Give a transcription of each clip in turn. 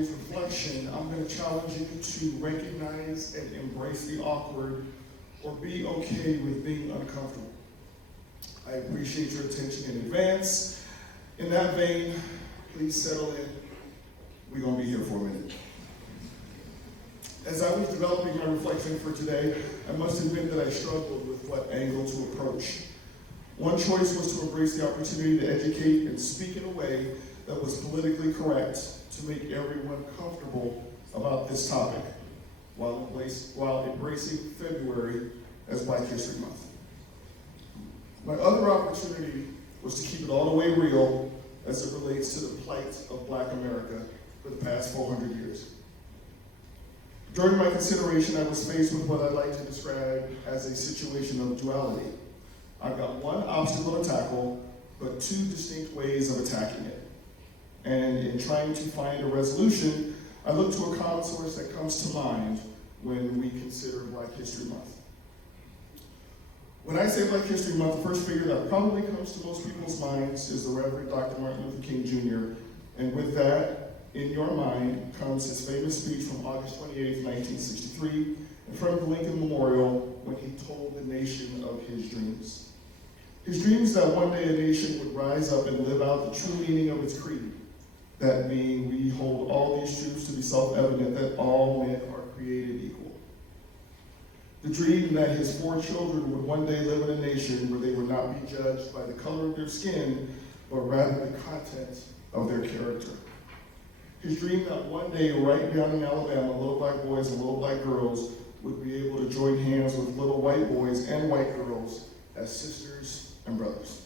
today's reflection, I'm going to challenge you to recognize and embrace the awkward or be okay with being uncomfortable. I appreciate your attention in advance. In that vein, please settle in. We're going to be here for a minute. As I was developing my reflection for today, I must admit that I struggled with what angle to approach. One choice was to embrace the opportunity to educate and speak in a way that was politically correct to make everyone comfortable about this topic while embracing February as Black History Month. My other opportunity was to keep it all the way real as it relates to the plight of Black America for the past 400 years. During my consideration, I was faced with what I'd like to describe as a situation of duality. I've got one obstacle to tackle, but two distinct ways of attacking it. And in trying to find a resolution, I look to a common source that comes to mind when we consider Black History Month. When I say Black History Month, the first figure that probably comes to most people's minds is the Reverend Dr. Martin Luther King Jr. And with that in your mind comes his famous speech from August 28, 1963, in front of the Lincoln Memorial when he told the nation of his dreams. His dreams that one day a nation would rise up and live out the true meaning of its creed. That being, we hold all these truths to be self-evident that all men are created equal. The dream that his 4 children would one day live in a nation where they would not be judged by the color of their skin, but rather the content of their character. His dream that one day, right down in Alabama, little black boys and little black girls would be able to join hands with little white boys and white girls as sisters and brothers.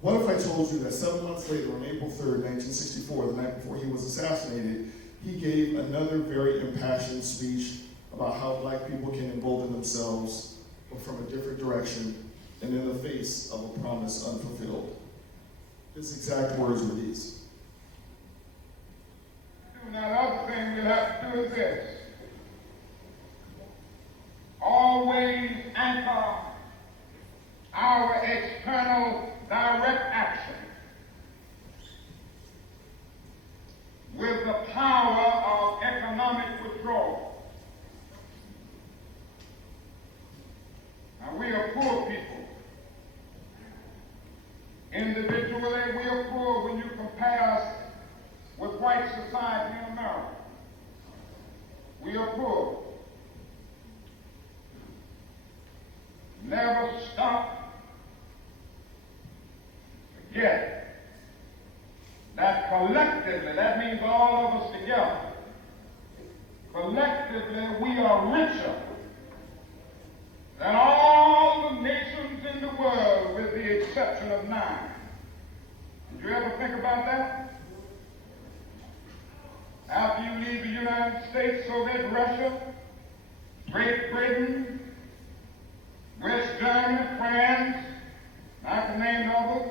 What if I told you that 7 months later, on April 3rd, 1964, the night before he was assassinated, he gave another very impassioned speech about how Black people can embolden themselves, but from a different direction and in the face of a promise unfulfilled. His exact words were these. Now, the other thing we'll have to do is this. Always anchor our external direct action with the power of economic withdrawal. Now, we are poor people. Individually, we are poor when you compare us with white society in America. We are poor. Never stop. Forget that collectively, that means all of us together, collectively we are richer than all the nations in the world with the exception of 9. Did you ever think about that? After you leave the United States, Soviet Russia, Great Britain, West Germany, France, I can name others,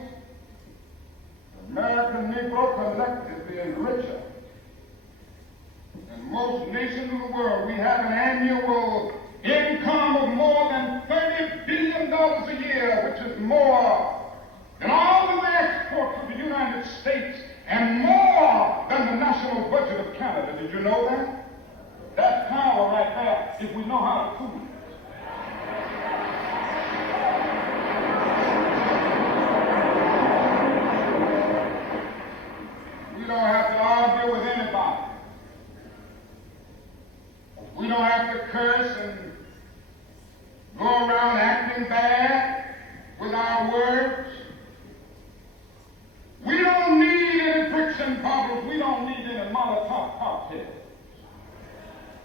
American Negro collectively is richer than most nations of the world. We have an annual income of more than $30 billion a year, which is more than all of the exports of the United States and more than the national budget of Canada. Did you know that? That's power right there if we know how to prove it. We don't have to argue with anybody. We don't have to curse and go around acting bad with our words. We don't need any bricks and bottles. We don't need any Molotov cocktails.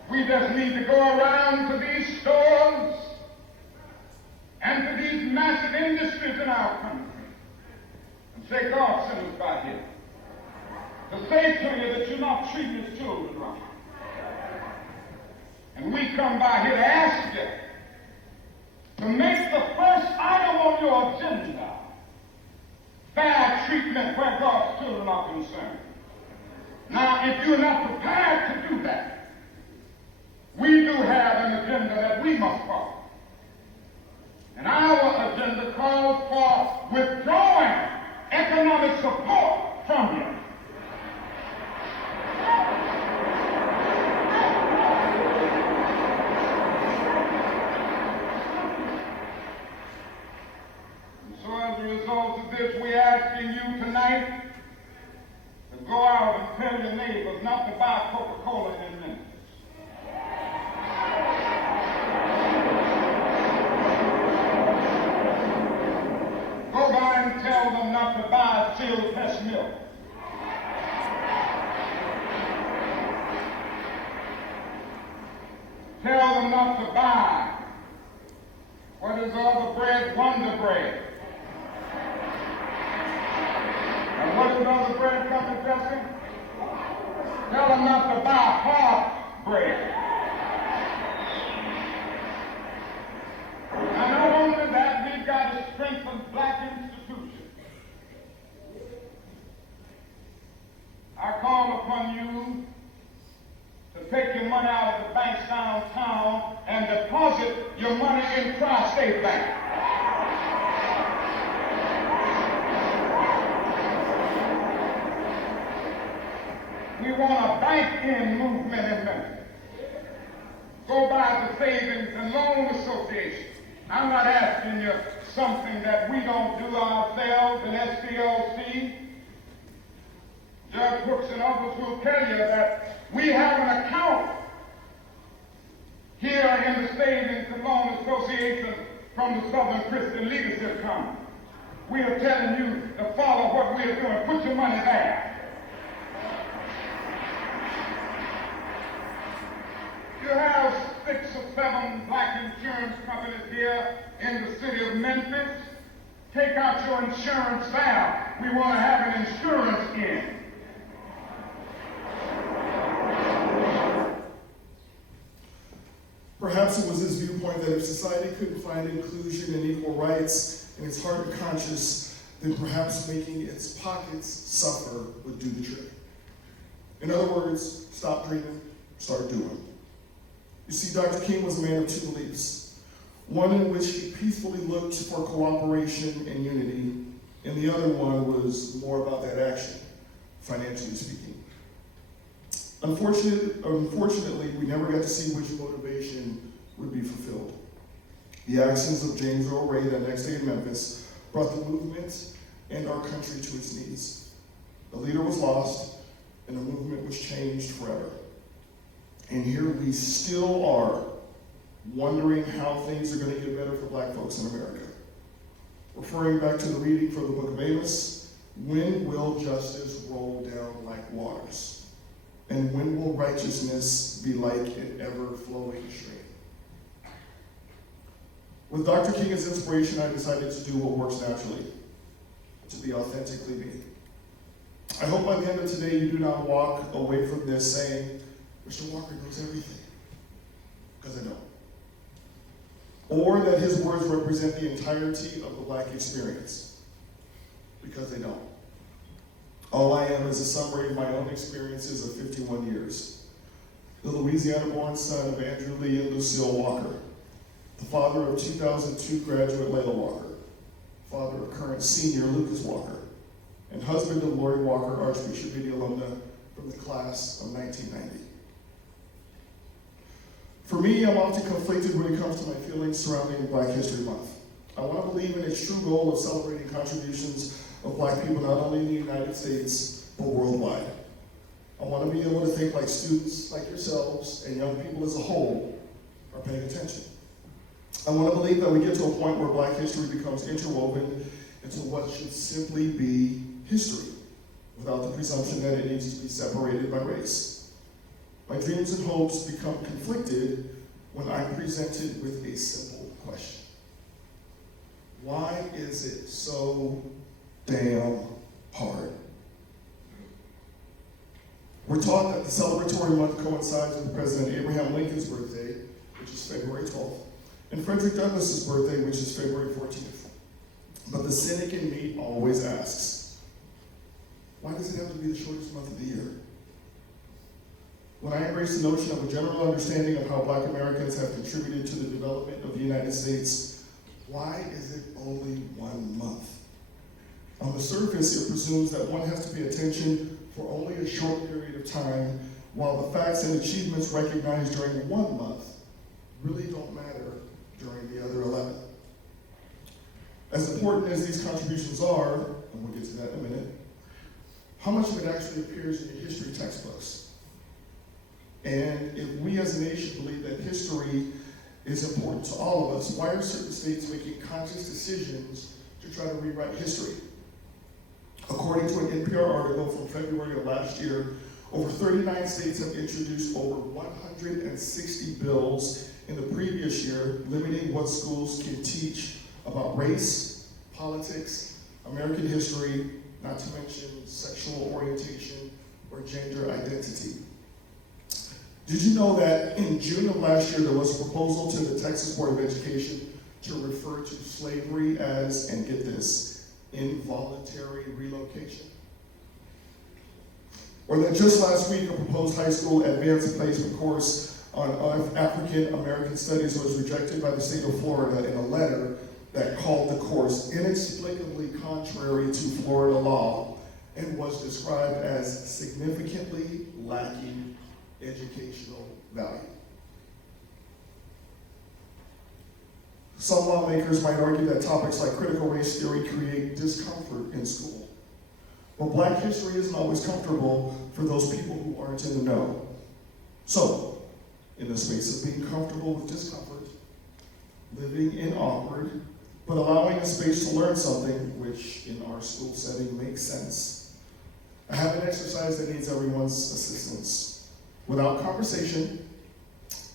We just need to go around to these stores and to these massive industries in our country and say, God sent us by here to say to you that you're not treating his children right. And we come by here to ask you to make the first item on your agenda fair treatment where God's children are concerned. Now, if you're not prepared to do that, we do have an agenda that we must follow. And our agenda calls for withdrawing economic support from you. go out and tell your neighbors not to buy Coca-Cola in Memphis. Go by and tell them not to buy Sealed Press milk. Tell them not to buy, what is the other bread? Wonder Bread. And what is the other bread, Cousin Jesse? Tell them not to buy hard bread. And not only that, we've got to strengthen black institutions. I call upon you to take your money out of the banks downtown and deposit your money in Tri-State Bank. We want a bank-in movement in Memphis. Go by the Savings and Loan Association. I'm not asking you something that we don't do ourselves in SPLC. Judge Brooks and others will tell you that we have an account here in the Savings and Loan Association from the Southern Christian Leadership Conference. We are telling you to follow what we are doing. Put your money there. You have 6 or 7 black insurance companies here in the city of Memphis. Take out your insurance there. We want to have an insurance in. Perhaps it was his viewpoint that if society couldn't find inclusion and equal rights in its heart and conscience, then perhaps making its pockets suffer would do the trick. In other words, stop dreaming, start doing. You see, Dr. King was a man of 2 beliefs. One in which he peacefully looked for cooperation and unity, and the other one was more about that action, financially speaking. Unfortunately, we never got to see which motivation would be fulfilled. The actions of James Earl Ray that next day in Memphis brought the movement and our country to its knees. The leader was lost, and the movement was changed forever. And here we still are, wondering how things are going to get better for black folks in America. Referring back to the reading from the book of Amos, when will justice roll down like waters? And when will righteousness be like an ever-flowing stream? With Dr. King as inspiration, I decided to do what works naturally, to be authentically me. I hope by the end of today you do not walk away from this saying, Mr. Walker knows everything, because I don't. Or that his words represent the entirety of the black experience, because they don't. All I am is a summary of my own experiences of 51 years. The Louisiana-born son of Andrew Lee and Lucille Walker, the father of 2002 graduate Layla Walker, father of current senior Lucas Walker, and husband of Lori Walker, Archbishop Media alumna from the class of 1990. For me, I'm often conflicted when it comes to my feelings surrounding Black History Month. I want to believe in its true goal of celebrating contributions of black people not only in the United States, but worldwide. I want to be able to think like students like yourselves and young people as a whole are paying attention. I want to believe that we get to a point where black history becomes interwoven into what should simply be history, without the presumption that it needs to be separated by race. My dreams and hopes become conflicted when I'm presented with a simple question. Why is it so damn hard? We're taught that the celebratory month coincides with President Abraham Lincoln's birthday, which is February 12th, and Frederick Douglass's birthday, which is February 14th. But the cynic in me always asks, why does it have to be the shortest month of the year? When I embrace the notion of a general understanding of how black Americans have contributed to the development of the United States, why is it only 1 month? On the surface, it presumes that one has to pay attention for only a short period of time, while the facts and achievements recognized during 1 month really don't matter during the other 11. As important as these contributions are, and we'll get to that in a minute, how much of it actually appears in your history textbooks? And if we as a nation believe that history is important to all of us, why are certain states making conscious decisions to try to rewrite history? According to an NPR article from February of last year, over 39 states have introduced over 160 bills in the previous year limiting what schools can teach about race, politics, American history, not to mention sexual orientation or gender identity. Did you know that in June of last year there was a proposal to the Texas Board of Education to refer to slavery as, and get this, involuntary relocation? Or that just last week a proposed high school advanced placement course on African American Studies was rejected by the state of Florida in a letter that called the course inexplicably contrary to Florida law and was described as significantly lacking educational value. Some lawmakers might argue that topics like critical race theory create discomfort in school. Well, Black history isn't always comfortable for those people who aren't in the know. So, in the space of being comfortable with discomfort, living in awkward, but allowing a space to learn something, which in our school setting makes sense, I have an exercise that needs everyone's assistance. Without conversation,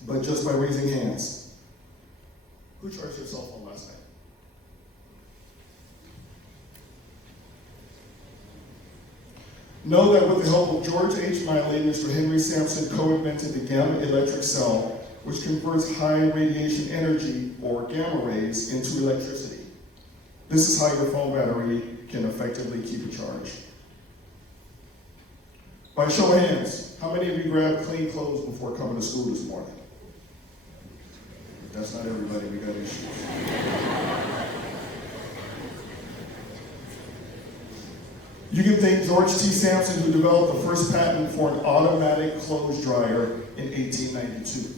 but just by raising hands. Who charged their cell phone last night? Know that with the help of George H. Miley, Mr. Henry Sampson co-invented the gamma electric cell, which converts high radiation energy, or gamma rays, into electricity. This is how your phone battery can effectively keep a charge. By show of hands, how many of you grabbed clean clothes before coming to school this morning? If that's not everybody, we got issues. You can thank George T. Sampson, who developed the first patent for an automatic clothes dryer in 1892.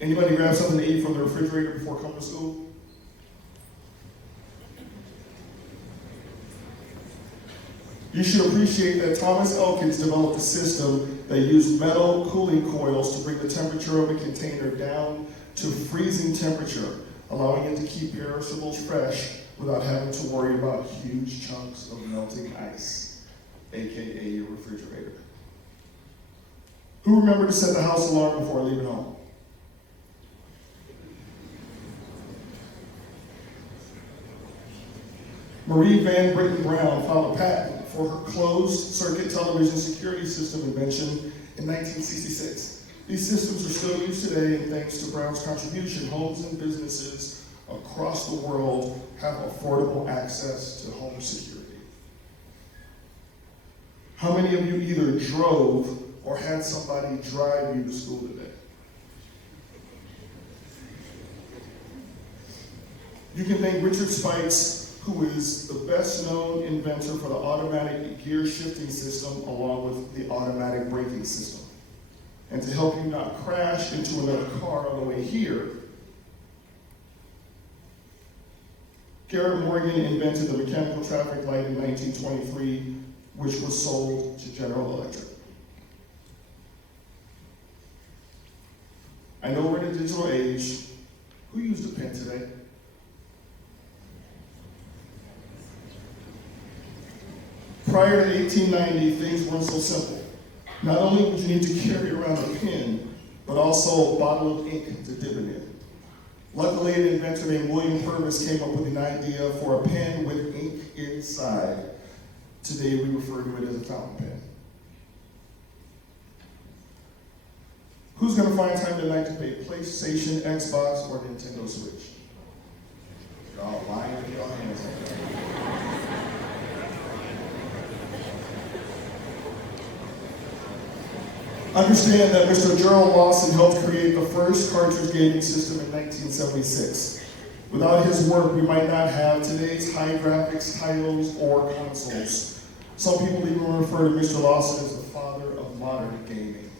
Anybody grab something to eat from the refrigerator before coming to school? You should appreciate that Thomas Elkins developed a system that used metal cooling coils to bring the temperature of a container down to freezing temperature, allowing it to keep perishables fresh without having to worry about huge chunks of melting ice, aka your refrigerator. Who remembered to set the house alarm before leaving home? Marie Van Britten Brown filed a patent for her closed-circuit television security system invention in 1966. These systems are still used today, and thanks to Brown's contribution, homes and businesses across the world have affordable access to home security. How many of you either drove or had somebody drive you to school today? You can thank Richard Spikes, who is the best-known inventor for the automatic gear shifting system along with the automatic braking system. And to help you not crash into another car on the way here, Garrett Morgan invented the mechanical traffic light in 1923, which was sold to General Electric. I know we're in a digital age. Who used a pen today? Prior to 1890, things weren't so simple. Not only would you need to carry around a pen, but also a bottle of ink to dip it in. Luckily, an inventor named William Purvis came up with an idea for a pen with ink inside. Today, we refer to it as a fountain pen. Who's going to find time tonight to play PlayStation, Xbox, or Nintendo Switch? You're all lying with your hands up. Understand that Mr. Gerald Lawson helped create the first cartridge gaming system in 1976. Without his work, we might not have today's high graphics titles or consoles. Some people even refer to Mr. Lawson as the father of modern gaming.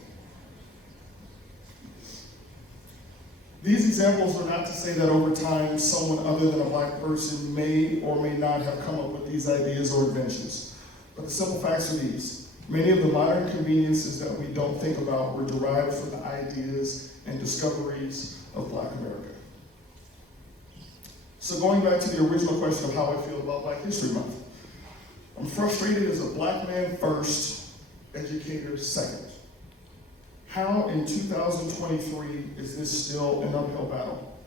These examples are not to say that over time, someone other than a Black person may or may not have come up with these ideas or inventions. But the simple facts are these. Many of the modern conveniences that we don't think about were derived from the ideas and discoveries of Black America. So going back to the original question of how I feel about Black History Month, I'm frustrated as a Black man first, educator second. How in 2023 is this still an uphill battle?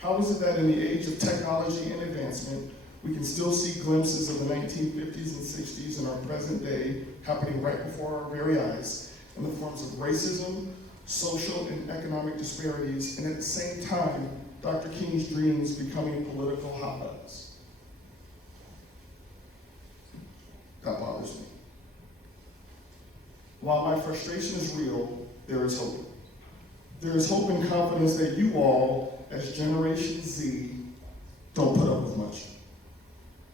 How is it that in the age of technology and advancement, we can still see glimpses of the 1950s and 60s in our present day happening right before our very eyes in the forms of racism, social and economic disparities, and at the same time, Dr. King's dreams becoming political hotbeds? That bothers me. While my frustration is real, there is hope. There is hope and confidence that you all, as Generation Z, don't put up with much.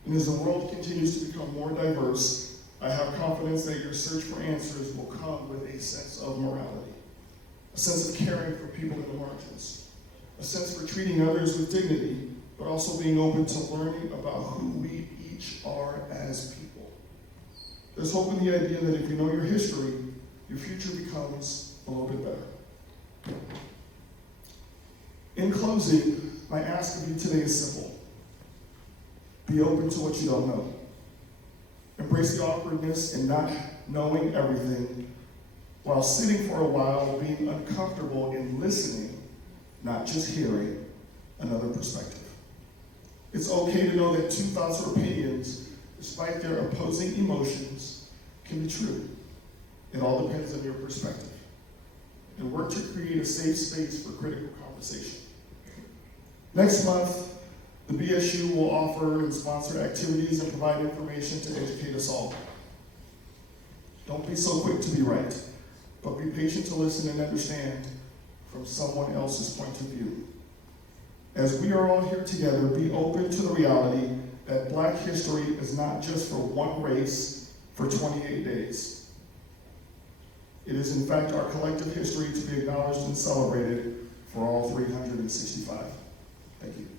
And as the world continues to become more diverse, I have confidence that your search for answers will come with a sense of morality, a sense of caring for people in the margins, a sense for treating others with dignity, but also being open to learning about who we each are as people. There's hope in the idea that if you know your history, your future becomes a little bit better. In closing, my ask of you today is simple. Be open to what you don't know. Embrace the awkwardness in not knowing everything, while sitting for a while being uncomfortable in listening, not just hearing, another perspective. It's okay to know that two thoughts or opinions, despite their opposing emotions, can be true. It all depends on your perspective. And work to create a safe space for critical conversation. Next month, the BSU will offer and sponsor activities and provide information to educate us all. Don't be so quick to be right, but be patient to listen and understand from someone else's point of view. As we are all here together, be open to the reality that Black history is not just for one race for 28 days. It is in fact our collective history to be acknowledged and celebrated for all 365. Thank you.